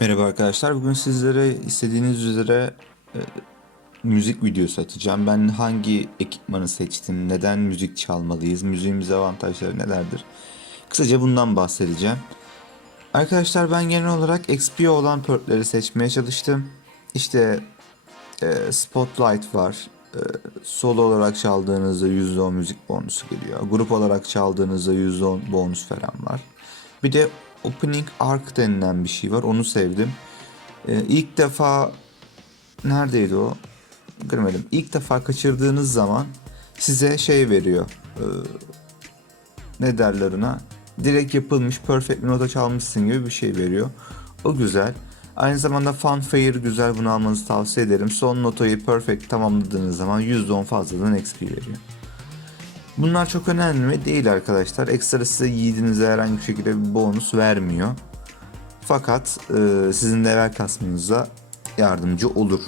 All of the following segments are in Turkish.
Merhaba arkadaşlar. Bugün sizlere istediğiniz üzere e, müzik videosu atacağım. Ben hangi ekipmanı seçtim, neden müzik çalmalıyız, müziğin avantajları nelerdir? Kısaca bundan bahsedeceğim. Arkadaşlar ben genel olarak XP olan perkleri seçmeye çalıştım. İşte e, Spotlight var. E, solo olarak çaldığınızda %10 müzik bonusu geliyor. Grup olarak çaldığınızda %10 bonus falan var. Bir de Opening Arc denilen bir şey var. Onu sevdim. E, ilk defa neredeydi o? Görmedim. İlk defa kaçırdığınız zaman size şey veriyor. E, ne derler ona? Direkt yapılmış perfect bir nota çalmışsın gibi bir şey veriyor. O güzel. Aynı zamanda Funfair güzel bunu almanızı tavsiye ederim. Son notayı perfect tamamladığınız zaman %10 fazladan XP veriyor. Bunlar çok önemli değil arkadaşlar. Ekstra size yiğidinize herhangi bir şekilde bir bonus vermiyor. Fakat e, sizin level kasmanıza yardımcı olur.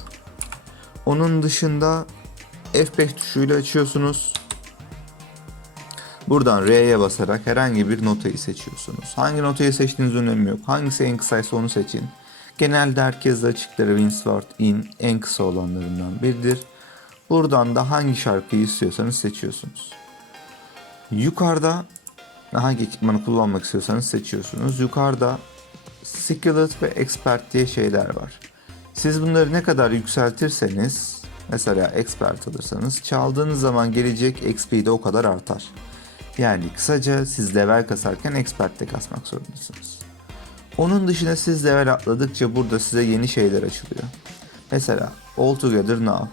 Onun dışında F5 tuşuyla açıyorsunuz. Buradan R'ye basarak herhangi bir notayı seçiyorsunuz. Hangi notayı seçtiğiniz önemi yok. Hangisi en kısaysa onu seçin. Genelde herkes açıkları Winsword In en kısa olanlarından biridir. Buradan da hangi şarkıyı istiyorsanız seçiyorsunuz. Yukarıda hangi ekipmanı kullanmak istiyorsanız seçiyorsunuz. Yukarıda Skillet ve Expert diye şeyler var. Siz bunları ne kadar yükseltirseniz mesela Expert alırsanız çaldığınız zaman gelecek XP de o kadar artar. Yani kısaca siz level kasarken Expert'te kasmak zorundasınız. Onun dışında siz level atladıkça burada size yeni şeyler açılıyor. Mesela All Together Now.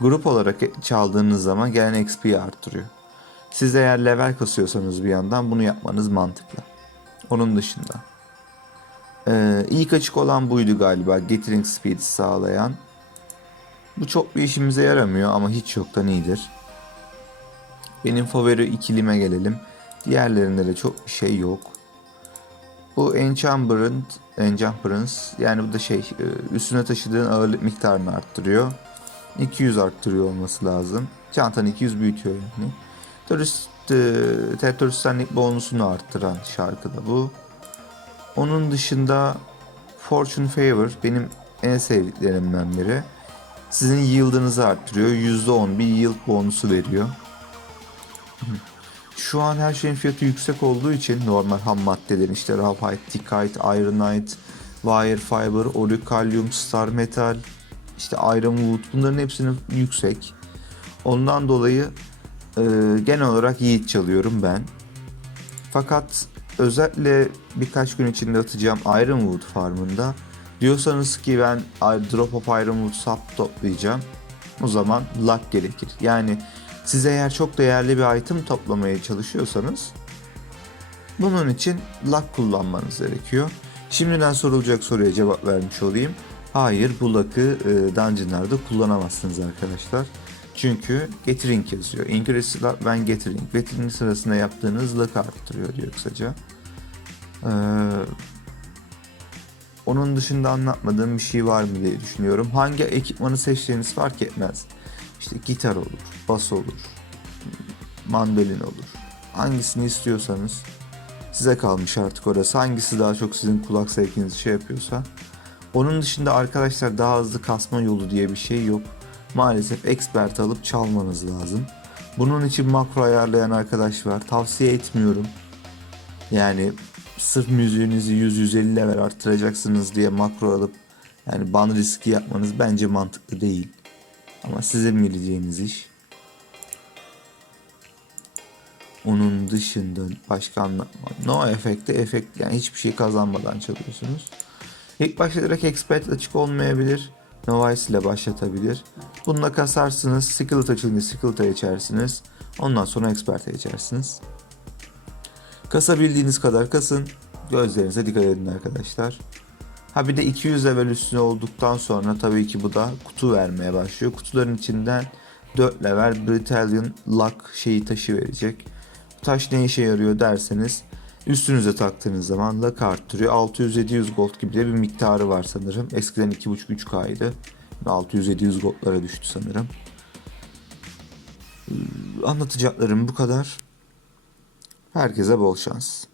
Grup olarak çaldığınız zaman gelen XP'yi arttırıyor. Siz eğer level kasıyorsanız bir yandan bunu yapmanız mantıklı. Onun dışında. Ee, ilk açık olan buydu galiba. Getting Speed sağlayan. Bu çok bir işimize yaramıyor ama hiç yoktan iyidir. Benim favori ikilime gelelim. Diğerlerinde de çok bir şey yok. Bu Enchambrant, Enchambrance yani bu da şey e, üstüne taşıdığın ağırlık miktarını arttırıyor. 200 arttırıyor olması lazım. Çantanı 200 büyütüyor yani. Turist, e, teröristlenlik bonusunu arttıran şarkı da bu. Onun dışında Fortune Favor benim en sevdiklerimden biri. Sizin yield'ınızı arttırıyor. %10 bir yield bonusu veriyor. Şu an her şeyin fiyatı yüksek olduğu için normal ham maddelerin işte Rawhide, Tikite, Ironite, Wire Fiber, Orichallium, Star Metal, işte Ironwood bunların hepsinin yüksek. Ondan dolayı e, genel olarak yiğit çalıyorum ben. Fakat özellikle birkaç gün içinde atacağım Ironwood farmında diyorsanız ki ben Drop of Ironwood sap toplayacağım. O zaman luck gerekir. Yani siz eğer çok değerli bir item toplamaya çalışıyorsanız bunun için luck kullanmanız gerekiyor. Şimdiden sorulacak soruya cevap vermiş olayım. Hayır bu luck'ı e, dungeonlarda kullanamazsınız arkadaşlar. Çünkü getting yazıyor. Luck when getting. Getting sırasında yaptığınız luck arttırıyor diyor kısaca. Ee, onun dışında anlatmadığım bir şey var mı diye düşünüyorum. Hangi ekipmanı seçtiğiniz fark etmez. İşte gitar olur, bas olur, mandolin olur. Hangisini istiyorsanız size kalmış artık orası. Hangisi daha çok sizin kulak zevkinizi şey yapıyorsa. Onun dışında arkadaşlar daha hızlı kasma yolu diye bir şey yok. Maalesef expert alıp çalmanız lazım. Bunun için makro ayarlayan arkadaş var. Tavsiye etmiyorum. Yani sırf müziğinizi 100-150 level arttıracaksınız diye makro alıp yani ban riski yapmanız bence mantıklı değil. Ama sizin bileceğiniz iş. Onun dışında başka anlatma. No efekte efekt yani hiçbir şey kazanmadan çalıyorsunuz. İlk başta direkt expert açık olmayabilir. Novice ile başlatabilir. Bununla kasarsınız. Skillet açılınca Skillet'a geçersiniz. Ondan sonra Expert'e geçersiniz. Kasabildiğiniz kadar kasın. Gözlerinize dikkat edin arkadaşlar. Ha bir de 200 level üstüne olduktan sonra tabii ki bu da kutu vermeye başlıyor. Kutuların içinden 4 level Britalian Luck şeyi taşı verecek. Bu taş ne işe yarıyor derseniz üstünüze taktığınız zaman Luck arttırıyor. 600-700 gold gibi de bir miktarı var sanırım. Eskiden 2.5-3K'ydı. 600-700 goldlara düştü sanırım. Anlatacaklarım bu kadar. Herkese bol şans.